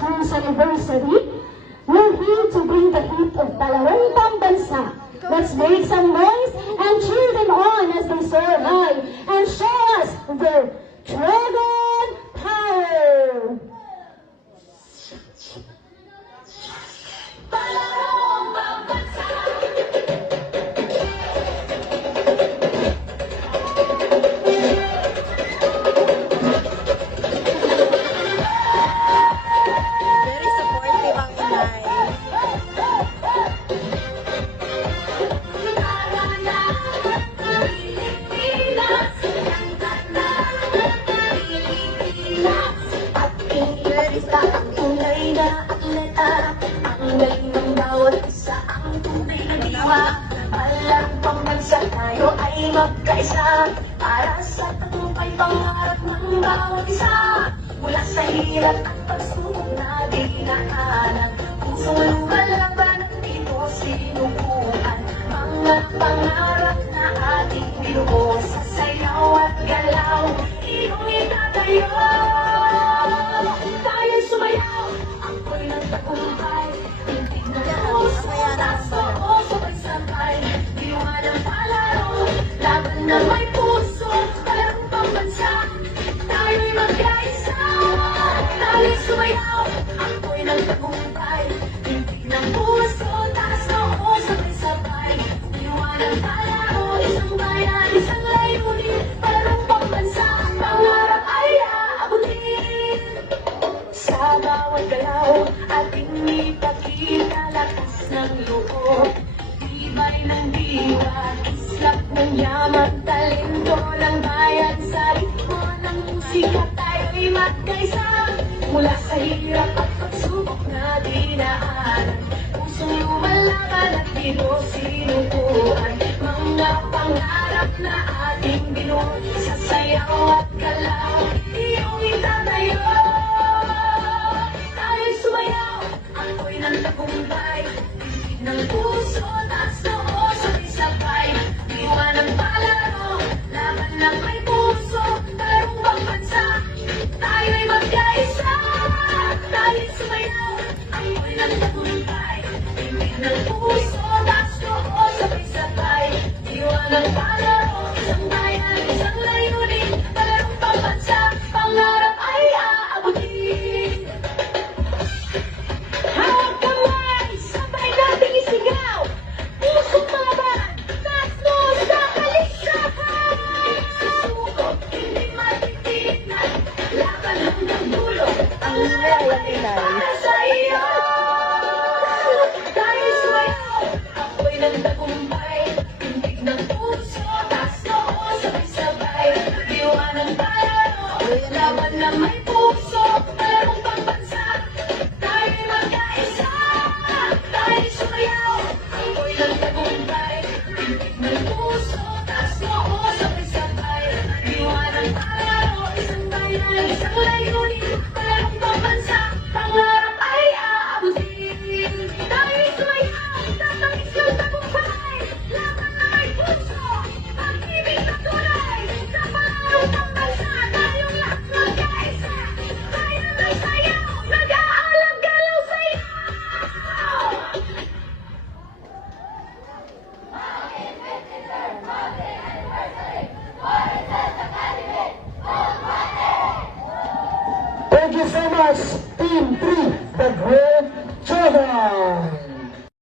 first anniversary, we're here to bring the heat of Palarong Pambansa. Let's make some noise and cheer them on as they soar high and show us their dragon power. Palarong Pambansa. Very supportive ang inay. Ang galing ng bawat isa, ang tunay na diwa. Palang Pambansa, tayo ay magkaisa para sa tagumpay pangarap ng bawat isa. Mula sa hirap at pagsubok na dinaanan, pusong lumalaban at dito sinubukan. Mga pangarap na ating binuo sa sayaw at galaw, iyong itatayo. Tayo'y sumayaw, ako'y nagtagumpay. Tintig na puso, taas oo, sabay-sabay. Diwa ng palaro, laban na may puso. Palarong Pambansa, tayo'y magkaisa. Tayo'y sumayaw, ako'y nagtagumpay. Tintig ng puso, taas oo, sabay-sabay. Diwa ng palaro, isang bayan, isang layunin. Palarong Pambansa, pangarap ay aabutin. Sa bawat galaw, ating ipakita lakas ng loob. Tibay ng diwa, kislap ng yaman, talento ng bayan. Sa ritmo ng musika, tayo'y magkaisa. Mula sa hirap at pagsubok na dinaanan, pusong lumalaban at dito sinubukan. Mga pangarap na ating binuo sa sayaw at galaw, iyong itatayo. Tayo'y sumayaw, ako'y nang tagumpay. Tintig ng puso, taas noo, sabay-sabay. Diwa ng palaro, laban ng may puso. Palarong Pambansa, tayo'y magkaisa. Tayo'y sumayaw, ako'y nang tagumpay. Tintig ng puso, taas noo, sabay-sabay. Diwa ng palaro, isang bayan, isang layunin. Palarong Pambansa, pangarap ay aabutin. Hawak kamay, sabay nating isigaw. Pusong laban, taas mo sa kalisahan. Susubok, hindi matitinan. Laban hanggang dulo, ang laban ay para sa iyo. Tayo'y sumayaw, ako'y nagtagumpay. Tintig ng puso, taas noo, sabay-sabay. Diwa ng palaro, laban na may puso. Palarong Pambansa, tayo'y magkaisa. Tayo'y sumayaw, ako'y nagtagumpay. Tintig ng puso, taas noo, sabay-sabay. Diwa ng palaro, isang bayan, isang layunin. Palarong Pambansa, pangarap ay aabutin. Tayo'y sumayaw, tatangis ng tagumpay. Laban na may puso, pag-ibig na tunay. Sa Palarong Pambansa, tayong lahat magkaisa. Tayo may sayaw, nag-aalam galaw sa'yo. Thank you so much, Team 3, the Great Dragon!